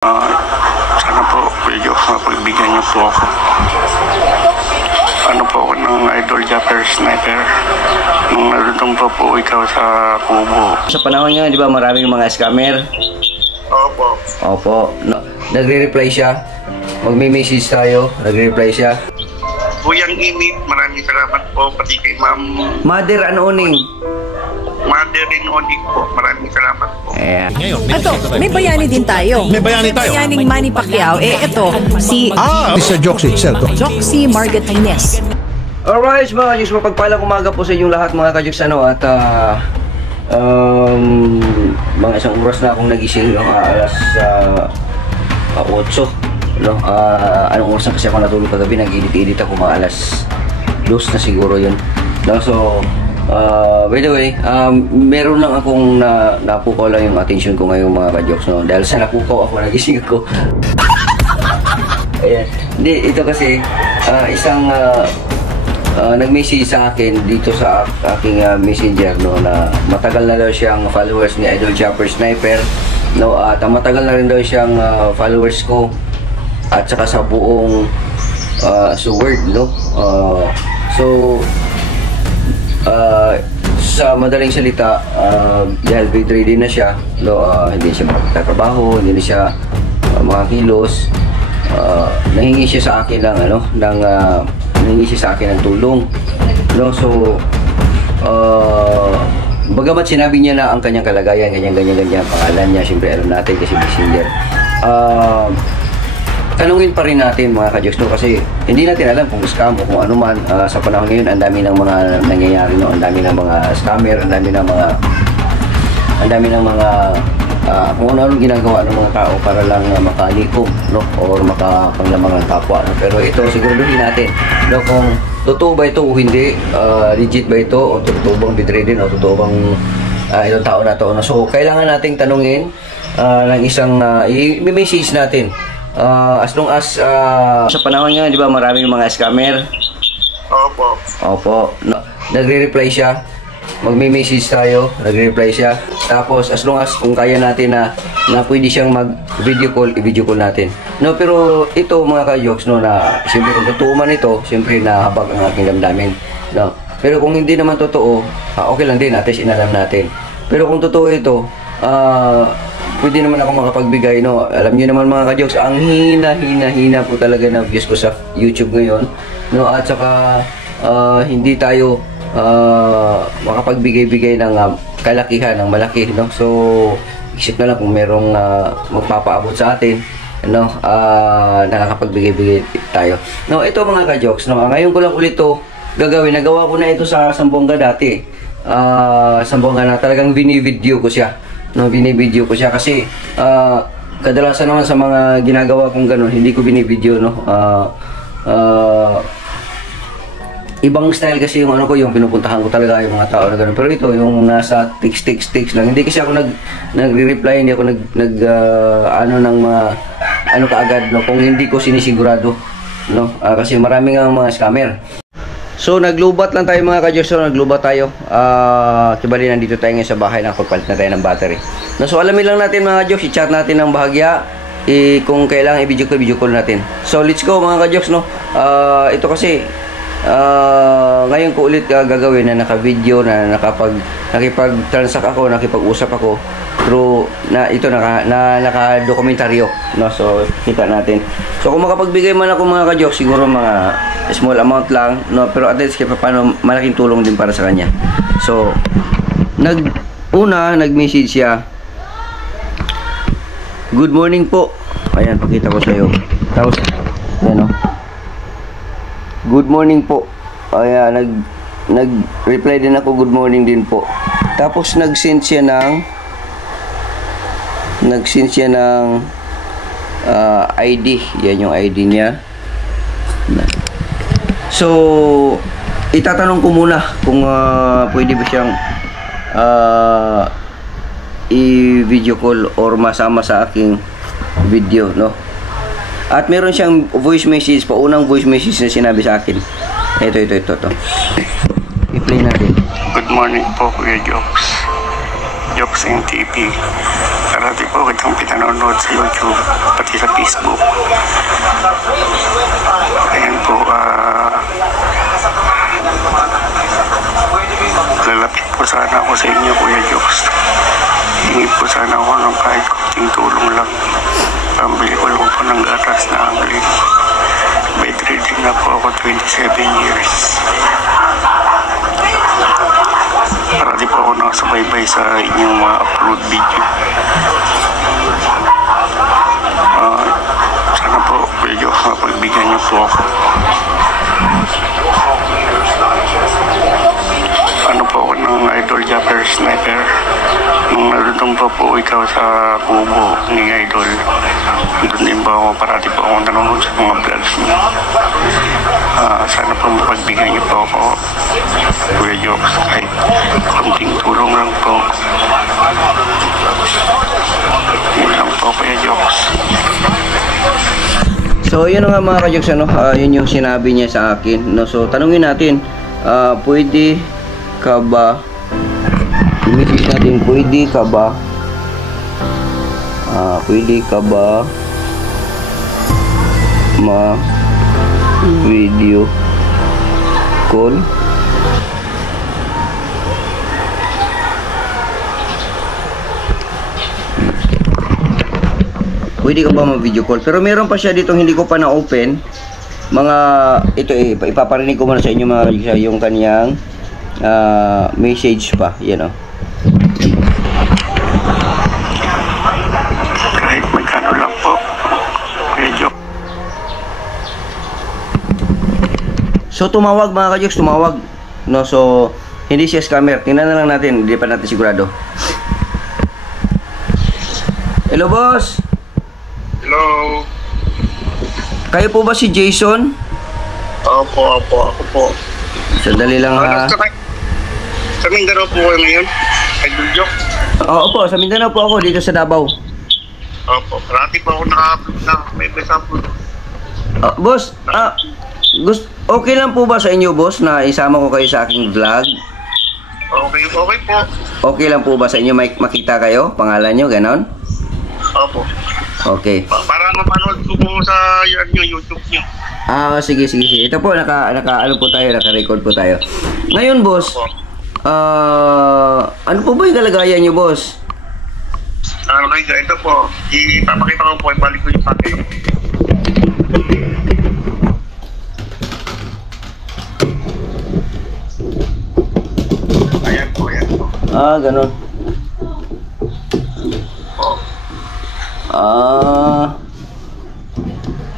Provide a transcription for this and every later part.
Sana po medyo mapagbigyan niyo po ako. Ano po ako ng idol Japper Sniper. Nung narutong po ikaw sa kubo. Sa panahon ngayon, di ba maraming mga scammer? Opo. Opo. No, nagre-reply siya. Magme-message tayo. Nagre-reply siya. Kuyang Init, maraming salamat po. Pati kay Ma'am Mother, ano uning? Mother in Onik po. Maraming salamat po. Ayan. Ito, may bayani din tayo. May bayani tayo. Bayaning Manny Pacquiao. Ito, si Mr. Joxy, certo. Joxy Margatines. Alright, mga kajuks, mapagpalang umaga po sa inyong lahat mga kajuks, ano, at mga isang oras na akong nagising, no, alas 8, no, anong oras na kasi ako natulog kagabi, nag-edit ako mga alas 2 na siguro yun, no, so, by the way, meron lang akong napukaw lang yung attention ko ngayong mga kajuks, no, dahil sa napukaw ako, nagising ako. Ayan, hindi, ito kasi, isang, nag-message sa akin dito sa aking messenger, no, na matagal na daw siyang followers ni Idol Japper Sniper, no, at matagal na rin daw siyang followers ko at saka sa buong Sword, no. Sa madaling salita, dahil bedridden na siya, no, hindi siya makapagtatrabaho, hindi na siya makakilos, nahingi siya sa akin nahingi siya sa akin ng tulong, no. So bagamat sinabi niya na ang kanyang kalagayan, ganyan pangalan niya, siyempre alam natin kasi messenger, tanungin pa rin natin mga kajuks, no, kasi hindi natin alam kung scam o kung ano man. Sa panahon ngayon, ang dami ng mga nangyayari, no, ang dami ng mga scammer, ang dami ng mga kung ano-ano ginagawa ng mga tao para lang makalikom, no, or makapanglamang ang kapwa, no? Pero ito siguraduhin natin, no, kung totoo ba ito o hindi, legit ba ito, o totoo bang bedridden, o totoo bang itong tao na to, no? So kailangan nating tanungin ng isang i-message natin, as long as sa panahon ngayon, di ba maraming mga scammer? Opo, no, nagre-reply siya. Magme-message tayo, nagre-reply siya. Tapos as long as kung kaya natin na pwede siyang mag-video call, i-video call natin, no. Pero ito mga kajoks, no, na siyempre kung totoo man ito, siyempre nahabag ang aking damdamin, no. Pero kung hindi naman totoo, okay lang din, at least inalam natin. Pero kung totoo ito, pwede naman ako makapagbigay, no. Alam niyo naman mga kajoks, ang hina po talaga ng views ko sa YouTube ngayon, no. At saka hindi tayo makapagbigay-bigay ng kalakihan, ng malaki, no. So isip na lang kung merong magpapaabot sa atin, no, nakakapagbigay-bigay tayo, no. Ito mga ka-jokes, no, ngayon ko lang ulit to gagawin. Nagawa ko na ito sa Sambonga dati, Sambonga na talagang binivideo ko siya, no, binivideo ko siya kasi kadalasan naman sa mga ginagawa kong ganun, hindi ko binivideo, no. Ibang style kasi yung ano ko, yung pinupuntahan ko talaga yung mga tao na gano'n. Pero ito, yung nasa text lang. Hindi kasi ako nagre-reply, hindi ako ano ng mga ano kaagad, no, kung hindi ko sinisigurado, no. Kasi maraming mga scammer. So naglubat lang tayo mga kajoks, so naglubat tayo. Kibali nandito tayo ngayon sa bahay, nakapagpalit na tayo ng battery. No, so alamin lang natin mga kajoks, i-chat natin ng bahagya. Kung kailangan i-video call natin. So let's go mga kajoks, no. Ito kasi ngayon ko ulit gagawin na naka-video, na nakipag-transact ako, nakipag-usap ako through na ito naka-dokumentaryo, no. So kita natin. So kung makapagbigay man ako mga ka-joke, siguro mga small amount lang, no, pero at least kaya paano malaking tulong din para sa kanya. So nag-message siya, good morning po. Ayan, pakita ko sa iyo. Tapos ayan, no, good morning po. Ayan, nag-reply din ako, good morning din po. Tapos nag-send siya ng ID. Yan yung ID niya. So itatanong ko muna kung pwede ba siyang i-video call or masama sa aking video, no. At meron siyang voice message, paunang voice message na sinabi sa akin. Ito. I-play natin. Good morning po Kuya Jokes. Jokes TV. Parati po kitang pinanonood sa YouTube, pati sa Facebook. Ayan po, lalapit po sana ako sa inyo, Kuya Jokes. Hingi po sana ako ng kahit kunting tulong lang. Pambili ko lang po ng gatas na Anglin. Bedridden na po ako 27 years. Para di po ako nakasubaybay sa inyong mga upload video. Sana po, Kuya Jokes, mapagbigyan niyo po ako. Ano po ako ng Idol Japper Sniper. Nung narutong pa po ikaw sa kubo ni Idol, doon din ba ako, parati po ako nanonood sa mga vlogs niyo. Sana po mapagbigyan niyo po ako, Kuya Jokes, kahit konting tulong lang po. Yun lang po, Kuya Jokes. So yun nga mga ka-Jokes, ano, yun yung sinabi niya sa akin, no? So tanungin natin, pwede ka ba, i-message natin, pwede ka ba ma-video call? Pwede ka ba ma-video call? Pero meron pa siya dito hindi ko pa na-open. Mga, ito ipaparinig ko muna sa inyo mga ka-Jokes, yung kanyang message pa, yan o. Kahit magkano lang po, Kuya Jokes. So tumawag mga ka-Jokes, tumawag, no? So hindi siya scammer. Tingnan na lang natin, hindi pa natin sigurado. Hello boss. Hello. Kayo po ba si Jason? Opo, ako po. Sandali lang ha. Sa Mindanao po kayo ngayon? Idol Jokes? Oo po, sa Mindanao po ako, dito sa Davao. Opo, parati po ako naka-upload na may upload. Boss, okay lang po ba sa inyo boss na isama ko kayo sa aking vlog? Okay po. Okay lang po ba sa inyo makita kayo? Pangalan nyo, ganon? Opo. Okay. Para mapanood ko po sa YouTube nyo. Sige. Ito po, ano po tayo, naka-record po tayo. Ngayon boss, Opo. ano po ba yung kalagayan nyo boss? Okay, ito po. Ipapakita ko po, ibalik ko yung packet. Ayan po. Ganon.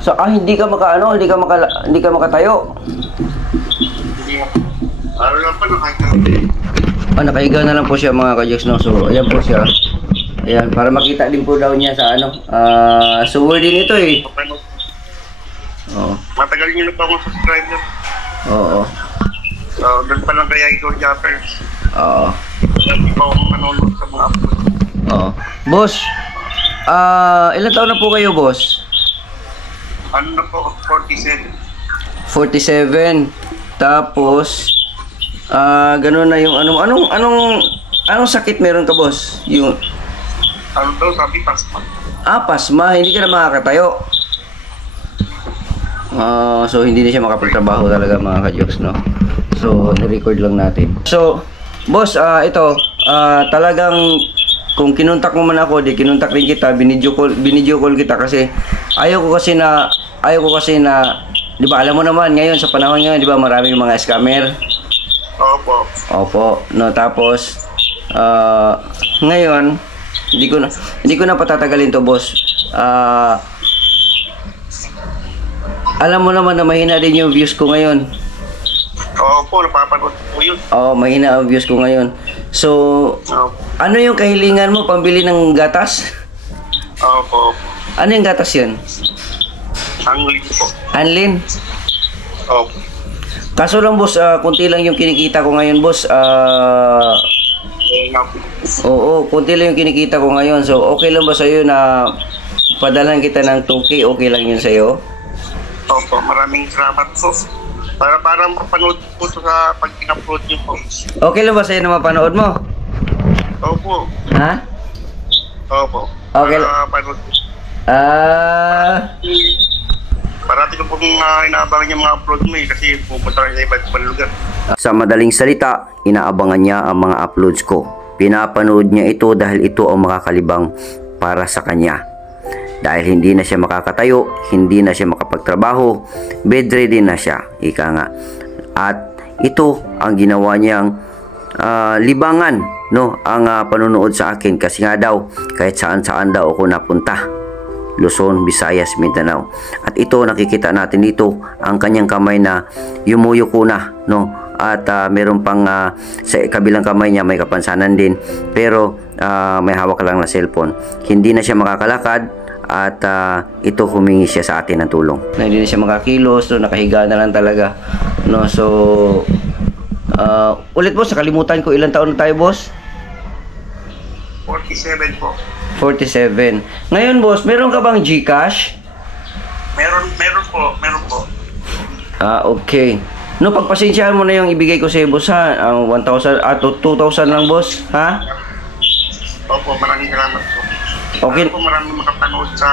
So hindi ka makatayo. Ano lang pa, Nakahiga na lang po siya mga ka-Jokes, no? So ayan po siya. Ayan, para makita din po daw niya sa ano. So word din ito eh. Oo. Matagal nyo na pa akong subscriber. Oo. Doon pa lang kaya Idol Jappers. Oo. Hindi pa akong manonood sa mga upload. Oo. Boss, ilan taon na po kayo, boss? Ano na po, 47. 47. Tapos, ganun na yung anong sakit meron ka, boss? Yung, Ano daw, sabi, pasma. pasma. Hindi ka na makakatayo. So, hindi na siya makapagtrabaho talaga, mga ka-Jokes, no? So, na-record lang natin. So, boss, ito, talagang, kung kinontak mo man ako, kinontak rin kita, binidyo call kita kasi ayaw ko kasi na, di ba, alam mo naman ngayon, sa panahon ngayon, di ba, maraming mga scammer. Opo, no, tapos, ngayon, hindi ko na patatagalin to, boss. Alam mo naman na mahina din yung views ko ngayon. Opo, napapanood po yun. Mahina ang views ko ngayon. So, ano yung kahilingan mo, pambili ng gatas? Opo. Ano yung gatas yun? Anglin po. Anlin? Opo. Kaso lang, boss, kunti lang yung kinikita ko ngayon, boss. Oo, kunti lang yung kinikita ko ngayon. So, okay lang ba sa'yo na padalan kita ng 2K? Okay lang yun sa'yo? Opo, maraming salamat po. Para mapanood po ito sa pag in-upload niyo po. Okay lang ba sa'yo na mapanood mo? Opo. Ha? Opo. Okay. Parati ko pong inaabangan yung mga upload mo kasi pupunta rin sa iba't ibang lugar. Sa madaling salita, inaabangan niya ang mga uploads ko. Pinapanood niya ito dahil ito ang makakalibang para sa kanya. Dahil hindi na siya makakatayo, hindi na siya makapagtrabaho, bedridden na siya, ika nga. At ito ang ginawa niyang libangan, no, ang panonood sa akin kasi nga daw kahit saan-saan daw ako napunta. Luzon, Visayas, Mindanao. At ito nakikita natin dito ang kanyang kamay na yumuyuko na, no? At meron pang sa kabilang kamay niya may kapansanan din, pero may hawak lang na cellphone. Hindi na siya makakalakad at ito humingi siya sa atin ng tulong. Hindi na siya makakilos, so nakahiga na lang talaga, no? So ulit boss, nakalimutan ko ilang taon na tayo boss? 47 po. 47. Ngayon boss, meron ka bang GCash? Meron po. Okay. No, pagpasensyahan mo na yung ibigay ko sa iyo boss ha. 1,000 at 2,000 lang boss, ha? Opo, maraming salamat po. Okay. Po, maraming makapanood sa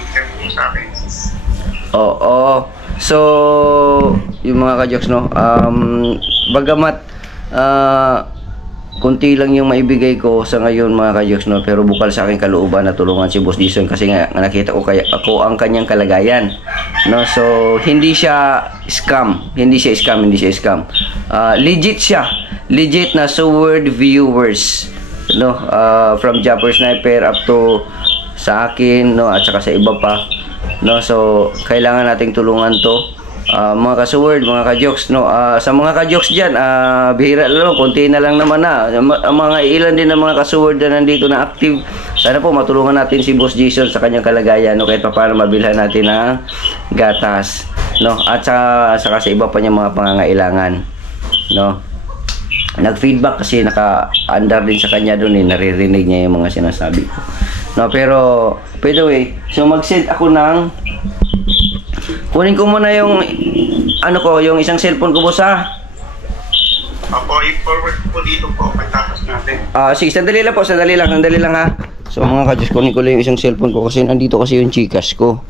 interview sa akin. Oo. So, yung mga ka-jokes, no? Bagamat kunti lang yung maibigay ko sa ngayon mga ka-jokes, no? Pero bukal sa aking kalooban na tulungan si Boss Dison kasi nga nakita ko ako ang kanyang kalagayan, no? So hindi siya scam. Legit siya. Legit na Sword viewers, no? From Japper Sniper up to sa akin, no, at saka sa iba pa, no? So kailangan nating tulungan to. Mga ka-sword, mga ka-jokes, no? Sa mga ka-jokes dyan, bihira lang, konti na lang naman na. Mga ilan din ng mga ka-sword na nandito na active. Sana po matulungan natin si Boss Jason sa kanyang kalagayan, no? Kahit pa paano mabilhan natin ng gatas, no? At saka sa iba pa niyang mga pangangailangan, no? Nag-feedback kasi naka-under din sa kanya doon, naririnig niya yung mga sinasabi ko, no? Pero by the way, so mag-send ako ng, kunin ko muna yung yung isang cellphone ko boss ha. Opo, i-forward po dito po pagtapos natin. Sige, sandali lang ha. So mga ka-Diyos, kunin ko lang yung isang cellphone ko kasi nandito kasi yung GCash ko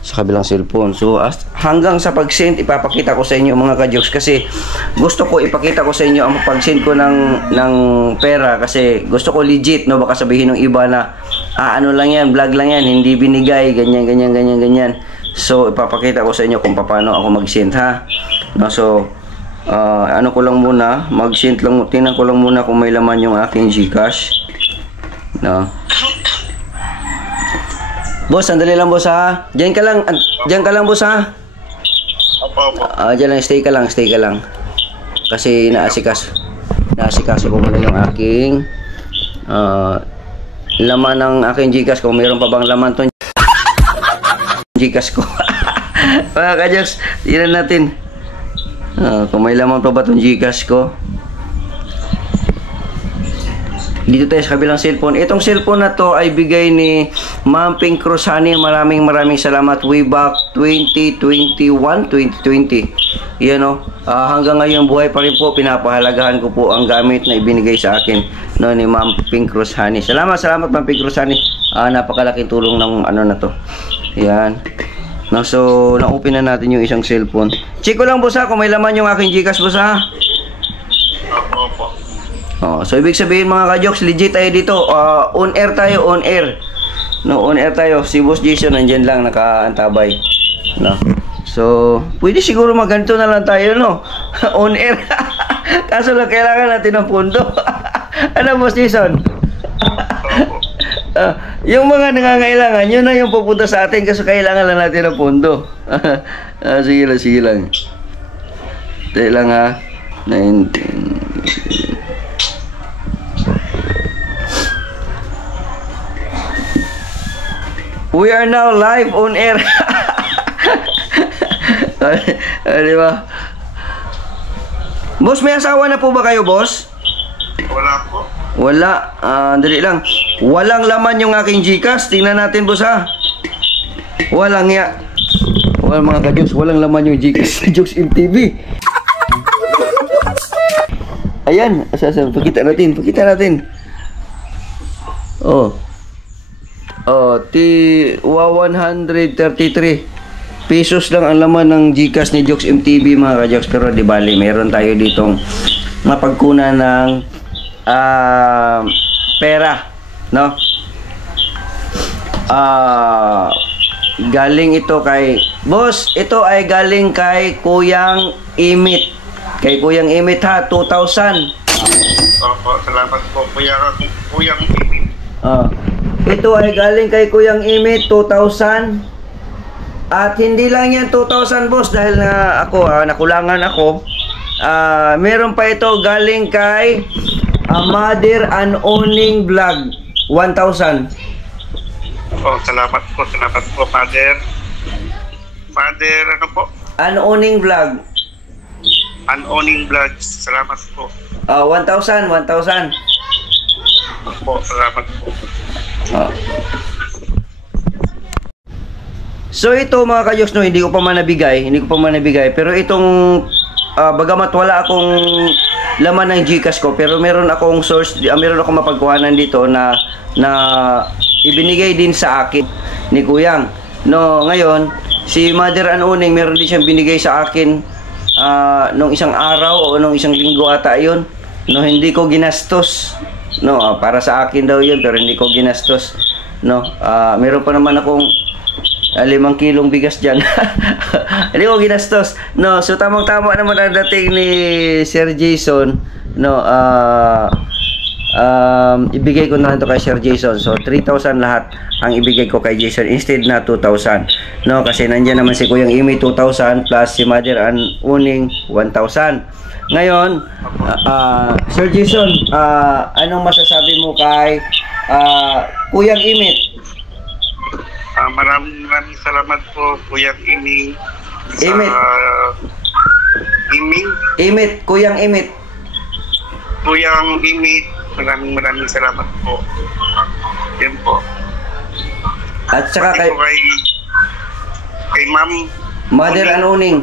sa kabilang cellphone. So hanggang sa pag-send, ipapakita ko sa inyo mga ka-Diyos kasi gusto ko ipakita ko sa inyo ang pag-send ko ng pera kasi gusto ko legit, no? Baka sabihin ng iba na ano lang yan, vlog lang yan, hindi binigay, ganyan. So ipapakita ko sa inyo kung paano ako mag-send ha, no? So ano ko lang muna, mag-send lang, tingnan ko lang muna kung may laman yung aking GCash, no? Boss, sandali lang boss ha. Diyan ka lang boss ha. Opo. Diyan lang, stay ka lang. Kasi naasikaso ko muna yung aking laman ng aking GCash, kung mayroon pa bang laman to GCash ko. Mga ka-jokes, tingnan natin kung may laman pa ba itong GCash ko. Dito tayo sa kabilang cellphone. Itong cellphone na to ay bigay ni Ma'am Pink Rosani. Maraming salamat. Way back 2020. Yan o. Hanggang ngayon buhay pa rin po. Pinapahalagahan ko po ang gamit na ibinigay sa akin, no, ni Ma'am Pink Rosani. Salamat Ma'am Pink Rosani. Napakalaking tulong ng na to. Yan. No, so na-open na natin yung isang cellphone. Check ko lang boss ha kung may laman yung aking GCash boss ha. Opo. So ibig sabihin mga ka-jokes, legit tayo dito. On air tayo, on air. No, on air tayo. Si Boss Jason nandiyan lang nakaantabay. No. So, pwede siguro maganto na lang tayo, no? On air. Kaso lang kailangan natin ng pondo. Ano Boss Jason? Yung mga nangangailangan, yun na yung pupunta sa atin kasi kailangan lang natin ng pondo. Sige lang. Tayo lang ha. 19. We are now live on air. Di ba? Boss, may asawa na po ba kayo, boss? Wala po. Wala. Dali lang. Walang laman yung aking GCash. Tingnan natin, boss, ha? Walang ya. Walang mga ka-jokes. Walang laman yung GCash sa Jokes MTV. Ayan, pakita natin. Oh. Oh, 133 pesos lang ang laman ng GCash ni Jokes MTV mga ka-Jokes. Pero di bali, meron tayo ditong mapagkunan ng pera, no? Galing ito kay boss, ito ay galing kay Kuyang Imit. Kay Kuyang Imit ha, 2,000. Opo, salamat po, Kuyang Imit. Ito ay galing kay Kuyang Imit, 2,000. At hindi lang yan 2,000 boss, dahil na ako, nakulangan ako. Meron pa ito galing kay Mother and Owning Vlog, 1,000. Oh, salamat po, Father. Father, ano po? Owning Vlog. Owning Vlog, salamat po. 1,000. Po, salamat po. So ito mga ka-Jokes, no, hindi ko pa man nabigay, pero itong bagamat wala akong laman ng GCash ko, pero meron akong source, meron akong mapagkuhanan dito na ibinigay din sa akin ni Kuyang. No, ngayon si Mother and Owning, meron din siyang binigay sa akin nung isang araw o nung isang linggo ata yun. No, hindi ko ginastos. No, para sa akin daw yun, pero hindi ko ginastos. No, meron pa naman akong 5 kilong bigas dyan. Hindi ko ginastos. No, so tamang-tama naman ang dating ni Sir Jason. No, ibigay ko na lang to kay Sir Jason. So 3,000 lahat ang ibigay ko kay Jason instead na 2,000. No, kasi nandiyan naman si Kuyang Imi 2,000 plus si Mother and Owning 1,000. Ngayon, Sir Jason, anong masasabi mo kay Kuyang Imit? Maraming salamat po, Kuyang Iming. Imit. Imit, Kuyang Imit. Kuyang Imit, maraming salamat po. Yan po. At saka kay Ma'am Mother and Owning.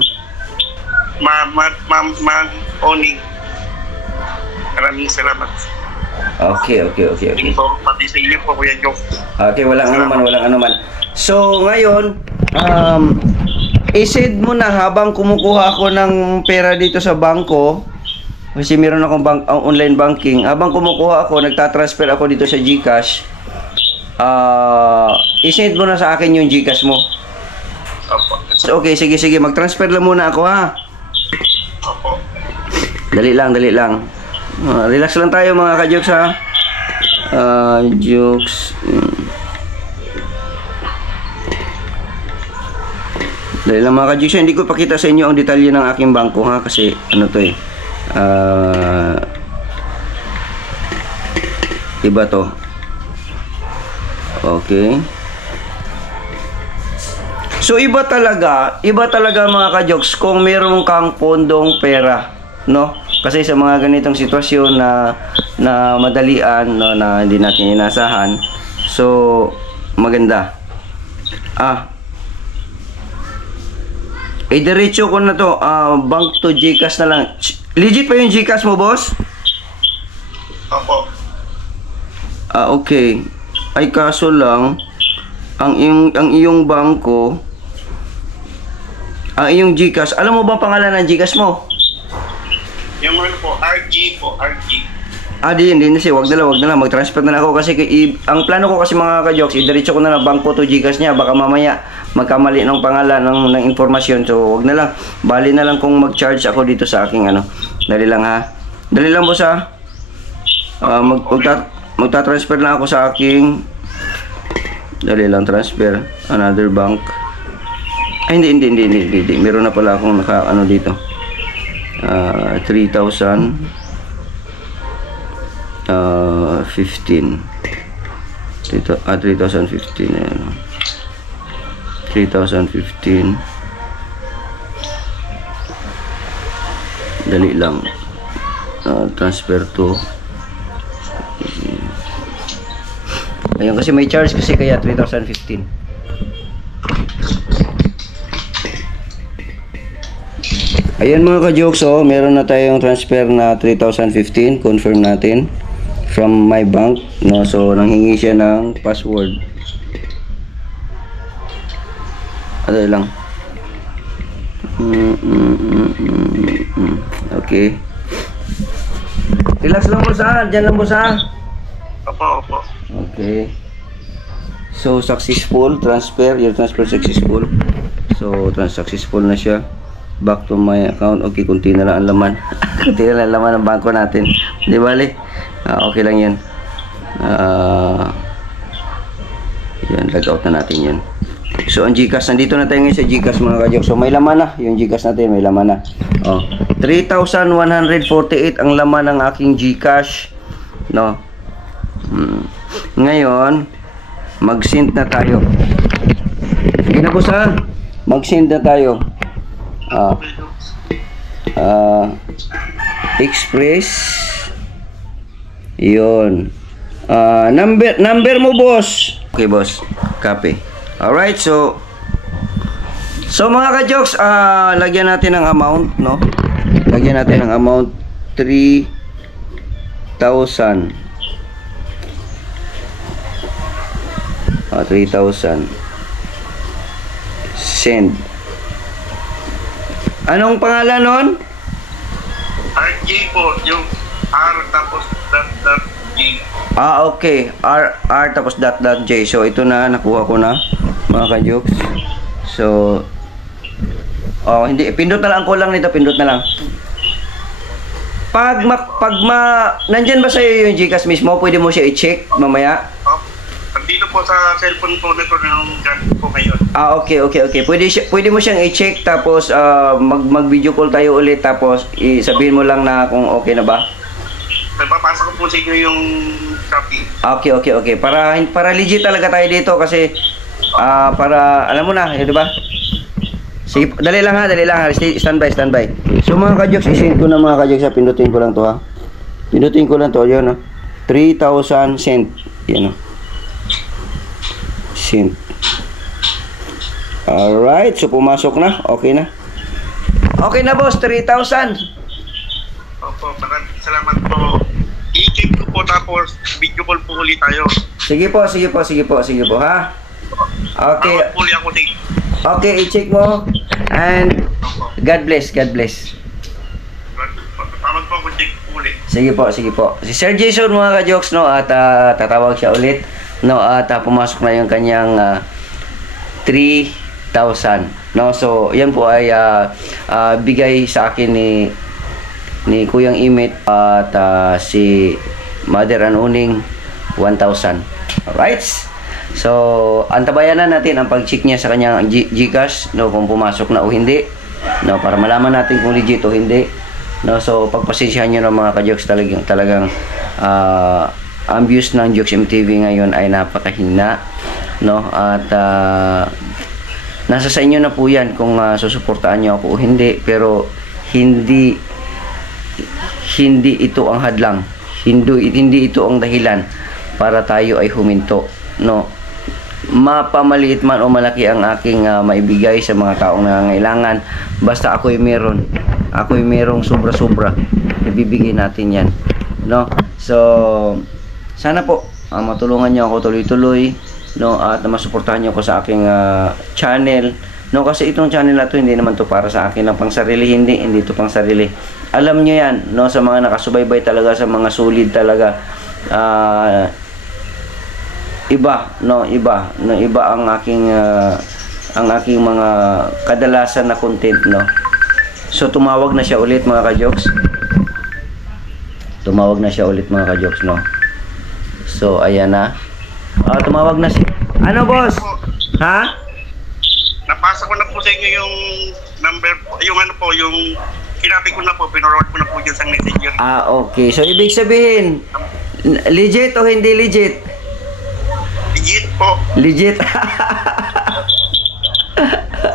Ma'am Owning. Maraming salamat. Okay. Po, pati sa inyo po, Kuya Jok. Okay, walang anuman. So, ngayon, i-send mo na habang kumukuha ako ng pera dito sa bangko. Kasi meron akong online banking. Habang kumukuha ako, nagtatransfer ako dito sa GCash. I-send mo na sa akin yung GCash mo. Opo. So, okay, sige. Mag-transfer lang muna ako, ha? Opo. Dali lang. Relax lang tayo mga ka-Jokes, ha? Jokes. Dali lang mga ka-Jokes, hindi ko pakita sa inyo ang detalye ng aking bangko, ha? Kasi ano to iba to. Okay. So iba talaga mga ka-Jokes kung meron kang pondong pera, no? Kasi sa mga ganitong sitwasyon na madalian, no, na hindi natin inasahan, so maganda. Diretso ko na to, bank to GCash na lang. Legit pa yung GCash mo, boss? Opo. Okay. Ay kaso lang ang iyong bangko, ang iyong GCash, alam mo ba pangalan ng GCash mo? Yung ano po, RG. Di kasi wag na lang, mag-transfer na ako kasi ang plano ko kasi mga ka-Jokes, idiretso ko na lang bangko to GCash niya, baka mamaya magkamali ng pangalan ng informasyon. So wag na lang, bali na lang kung mag-charge ako dito sa aking dali lang ha. Dali lang boss ha. Magta-transfer na ako sa aking, dali lang, transfer another bank. Ay hindi. Meron na pala akong dito. 3,015 dito, 3,015 ayan. 3,015 dali lang, transfer to ayun, kasi may charge kasi kaya 3,015. Ayan mga ka-jokes, oh, meron na tayong transfer na 3,015. Confirm natin from my bank, no? So nanghingi siya ng password. Ano lang. Okay. Relax lang boss ha. Diyan lang boss ha. Opo. Okay. So successful transfer. Your transfer successful. So successful na siya. Back to my account. Okay, kunti na lang ang laman. Kunti na lang ang laman ng bangko natin. Di bali? Okay lang yan. Yan, log out na natin yan. So ang GCash, nandito na tayo ngayon sa GCash mga ka-jokes. So may laman na. Yung GCash natin, may laman na. 3,148 ang laman ng aking GCash. No? Ngayon, mag-send na tayo. Sige na boss ha. Mag-send na tayo. Express. Yun. Number mo boss. Okay boss. Copy. Alright, so mga ka-jokes, lagyan natin ng amount, no? Lagyan natin ng amount 3,000. 3,000. Send. Anong pangalan nun? RJ po, yung R tapos .J. Okay. R tapos .J. So, ito na, nakuha ko na, mga ka-jokes. So, hindi, pindot na lang ko lang nito, pindot na lang. Nandyan ba sa'yo yung GCash mismo? Pwede mo siya i-check mamaya? Dito po sa cellphone po nito ng gamit po ngayon. Okay. Pwede mo siyang i-check tapos mag-video call tayo ulit tapos sabihin mo lang na kung okay na ba. Papasok ko po sa inyo yung copy. Okay. Para legit talaga tayo dito kasi para alam mo na, di ba? Sige, dali lang ha. Standby. So mga ka-jokes, i-send ko na mga ka-jokes, pindutin ko lang to ha. Pindutin ko lang to, yun ha. 3,000 sent. Yan ha. Send. Alright, so pumasok na. Okay na. Okay na boss, 3,000. Opo, maraming salamat po. I-check ko po tapos video call po ulit tayo. Sige po ha. Okay. Huli ako din. Okay, i-check mo. And God bless. Tawag po ako check ulit. Sige po. Si Sir Jason mga ka-jokes, no, at tatawag siya ulit, no, at pumasok na yung kanyang 3,000, no. So yan po ay bigay sa akin ni Kuyang Imit at si Mother Anuning 1,000. Alright. So antabayan na natin ang pag-check niya sa kanyang GCash, no, kung pumasok na o hindi, no, para malaman natin kung legit o hindi, no. So pagpasensyahan niyo ng mga ka-jokes, talagang ang views ng Jokes MTV ngayon ay napakahina, no, at nasa sa inyo na po yan kung susuportahan niyo ako o hindi, pero hindi ito ang hadlang, hindi ito ang dahilan para tayo ay huminto, no. Mapamaliit man o malaki ang aking maibigay sa mga taong nangangailangan, basta ako'y merong sobra-sobra, ibibigay natin yan, no. So sana po matulungan niyo ako tuloy-tuloy, no, at masuportahan niyo ako sa aking channel, no, kasi itong channel na to hindi naman to para sa akin lang pang sarili, hindi to pang sarili. Alam niyo yan, no, sa mga nakasubaybay talaga, sa mga solid talaga, iba ang aking mga kadalasan na content, no. So tumawag na siya ulit mga ka-jokes, no. So ayan na, tumawag na si ano boss, ha? Napasa ko na po sa inyo yung number po, yung ano po, yung kinabi ko na po, pinoroad ko na po dyan sa messenger. Okay, so ibig sabihin legit o hindi legit? Legit po. Legit.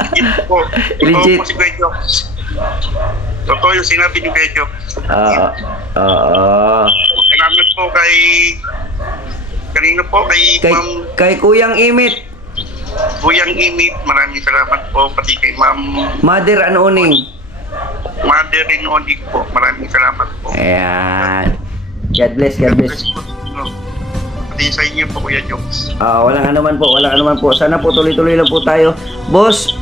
Legit po. Legit. Ito po si Pedro. Totoo yung sinabi ni Pedro. Salamat po kanina po kay Kuyang Imit. Kuyang Imit, maraming salamat po pati kay Ma'am Mother Anuning. Mother in Odik po. Maraming salamat po. Ayan. God bless, God bless. Pati sa inyo po, Kuya Jokes. Walang anuman po, walang anuman po. Sana po tuloy-tuloy lang po tayo. Boss,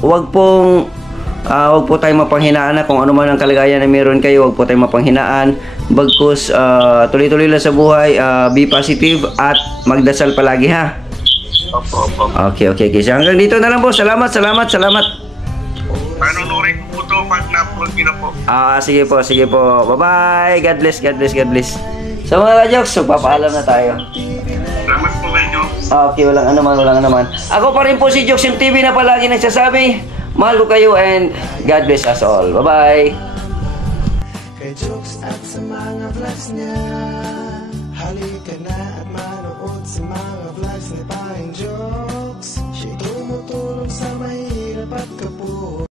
wag po tayong mapanghinaan na kung ano man ang kalagayan na meron kayo. Wag po tayong mapanghinaan. Bagkus, tuloy-tuloy lang sa buhay. Be positive at magdasal palagi, ha? Opo. Okay. So hanggang dito na lang po. Salamat. Panunurin po ito, mag-upload nyo na po. Sige po. Bye-bye. God bless. So mga ka-jokes, so papaalam na tayo. Salamat po, Kuya Jokes. Okay, walang anuman. Ako pa rin po si Jokes TV na palagi nagsasabi, mahal ko kayo and God bless us all. Bye-bye. Kay Jokes at sa mga vlogs niya, halika na at manood sa mga